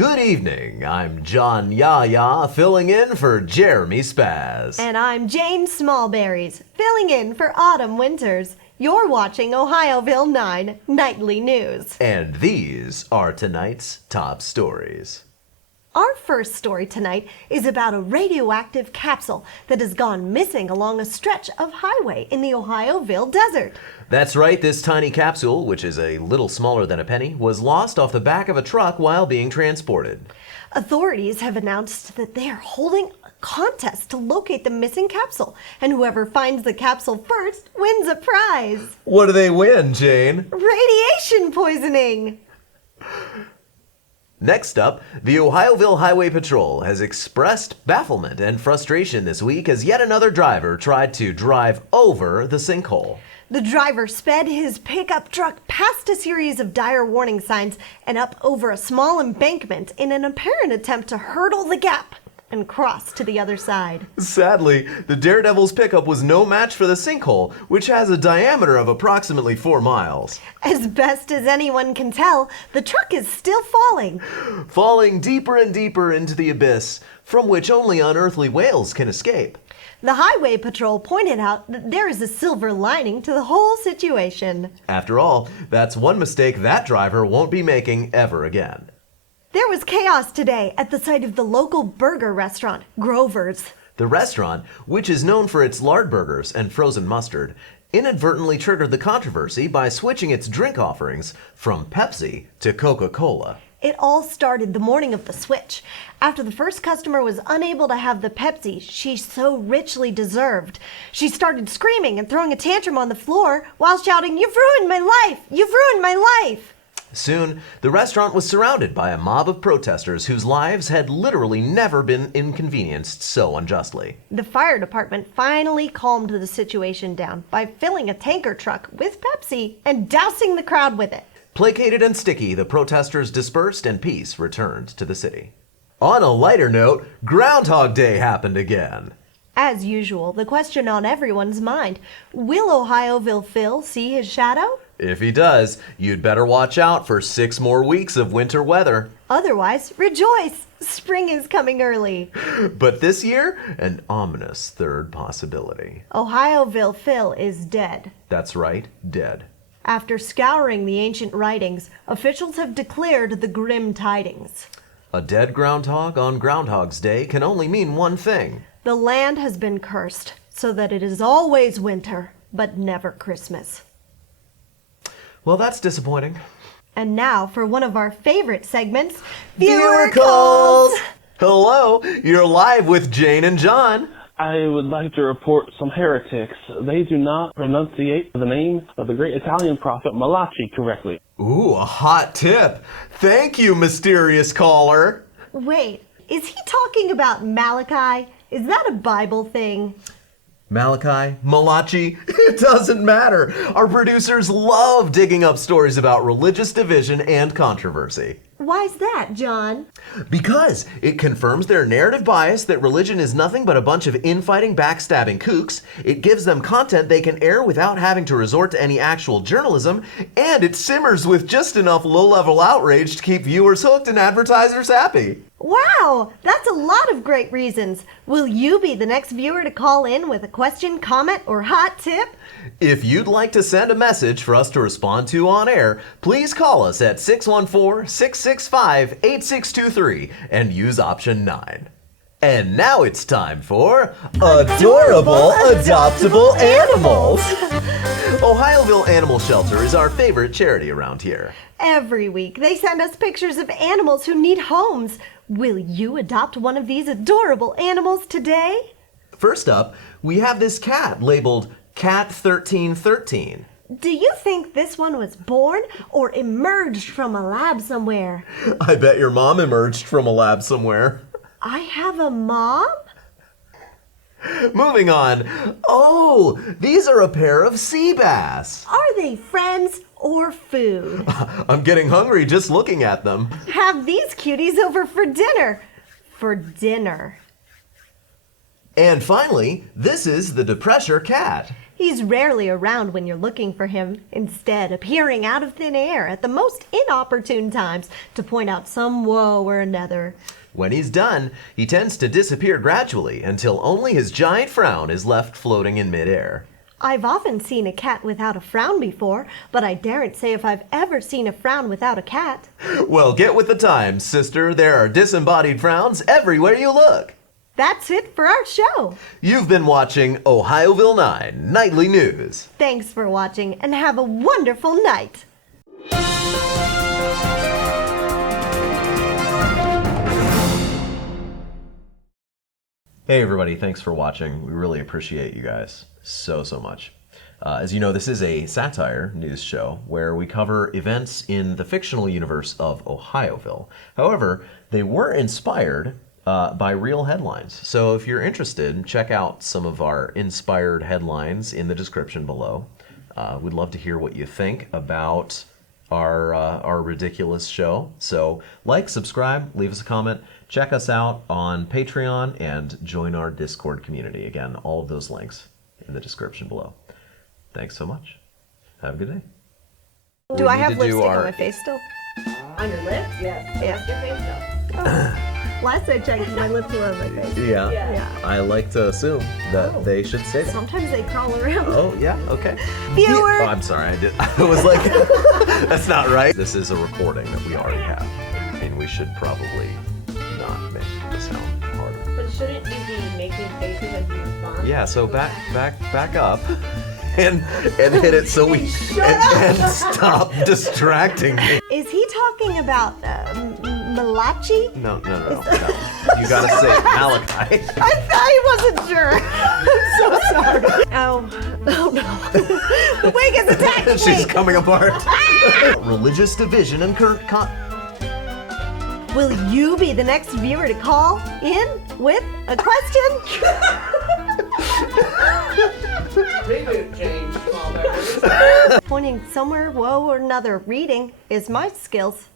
Good evening, I'm John Yaya, filling in for Jeremy Spaz. And I'm Jane Smallberries, filling in for Autumn Winters. You're watching Ohioville 9 Nightly News. And these are tonight's top stories. Our first story tonight is about a radioactive capsule that has gone missing along a stretch of highway in the Ohioville desert. That's right, this tiny capsule, which is a little smaller than a penny, was lost off the back of a truck while being transported. Authorities have announced that they are holding a contest to locate the missing capsule, and whoever finds the capsule first wins a prize. What do they win, Jane? Radiation poisoning! Next up, the Ohioville Highway Patrol has expressed bafflement and frustration this week as yet another driver tried to drive over the sinkhole. The driver sped his pickup truck past a series of dire warning signs and up over a small embankment in an apparent attempt to hurdle the gap and cross to the other side. Sadly, the Daredevil's pickup was no match for the sinkhole, which has a diameter of approximately 4 miles. As best as anyone can tell, the truck is still falling. Falling deeper and deeper into the abyss, from which only unearthly whales can escape. The Highway Patrol pointed out that there is a silver lining to the whole situation. After all, that's one mistake that driver won't be making ever again. There was chaos today at the site of the local burger restaurant, Grover's. The restaurant, which is known for its lard burgers and frozen mustard, inadvertently triggered the controversy by switching its drink offerings from Pepsi to Coca-Cola. It all started the morning of the switch, after the first customer was unable to have the Pepsi she so richly deserved. She started screaming and throwing a tantrum on the floor while shouting, "You've ruined my life! You've ruined my life!" Soon, the restaurant was surrounded by a mob of protesters whose lives had literally never been inconvenienced so unjustly. The fire department finally calmed the situation down by filling a tanker truck with Pepsi and dousing the crowd with it. Placated and sticky, the protesters dispersed and peace returned to the city. On a lighter note, Groundhog Day happened again. As usual, the question on everyone's mind, will Ohioville Phil see his shadow? If he does, you'd better watch out for 6 more weeks of winter weather. Otherwise, rejoice! Spring is coming early. But this year, an ominous third possibility. Ohioville Phil is dead. That's right, dead. After scouring the ancient writings, officials have declared the grim tidings. A dead groundhog on Groundhog's Day can only mean one thing. The land has been cursed, so that it is always winter, but never Christmas. Well, that's disappointing. And now for one of our favorite segments, Viewer Calls! Hello, you're live with Jane and John. I would like to report some heretics. They do not pronunciate the name of the great Italian prophet Malachi correctly. Ooh, a hot tip. Thank you, mysterious caller. Wait, is he talking about Malachi? Is that a Bible thing? Malachi? Malachi? It doesn't matter. Our producers love digging up stories about religious division and controversy. Why's that, John? Because it confirms their narrative bias that religion is nothing but a bunch of infighting, backstabbing kooks, it gives them content they can air without having to resort to any actual journalism, and it simmers with just enough low-level outrage to keep viewers hooked and advertisers happy. Wow, that's a lot of great reasons. Will you be the next viewer to call in with a question, comment, or hot tip? If you'd like to send a message for us to respond to on air, please call us at 614-665-8623 and use option 9. And now it's time for Adorable Adoptable Animals! Ohioville Animal Shelter is our favorite charity around here. Every week, they send us pictures of animals who need homes. Will you adopt one of these adorable animals today? First up, we have this cat labeled Cat 1313. Do you think this one was born or emerged from a lab somewhere? I bet your mom emerged from a lab somewhere. I have a mom? Moving on. Oh, these are a pair of sea bass. Are they friends or food? I'm getting hungry just looking at them. Have these cuties over for dinner. For dinner. And finally, this is the Depresshire cat. He's rarely around when you're looking for him, instead appearing out of thin air at the most inopportune times to point out some woe or another. When he's done, he tends to disappear gradually until only his giant frown is left floating in midair. I've often seen a cat without a frown before, but I daren't say if I've ever seen a frown without a cat. Well, get with the times, sister. There are disembodied frowns everywhere you look. That's it for our show. You've been watching Ohioville 9 Nightly News. Thanks for watching and have a wonderful night. Hey everybody, thanks for watching. We really appreciate you guys so much. As you know, this is a satire news show where we cover events in the fictional universe of Ohioville. However, they were inspired by real headlines. So if you're interested, check out some of our inspired headlines in the description below. We'd love to hear what you think about our ridiculous show. So like, subscribe, leave us a comment, check us out on Patreon, and join our Discord community. Again, all of those links in the description below. Thanks so much. Have a good day. Do I have lipstick on my face still? On your lips? Yes. Yeah. Your face though. Last I checked, my lips were on my face. Yeah. Yeah. I like to assume that they should say that. Sometimes they crawl around. Oh, yeah, okay. Viewer. Oh, I'm sorry, I was like, that's not right. This is a recording that we already have. I mean, we should probably not make the sound harder. But shouldn't you be making faces as you respond? Yeah, so back up and hit it so we and stop distracting me. Is he talking about Malachi? No. You gotta say Malachi. I wasn't sure. I'm so sorry. Oh no. The wig is attacking me. She's coming apart. Religious division and Will you be the next viewer to call in with a question? Reboot change, small bears. Pointing somewhere, whoa, or another. Reading is my skills.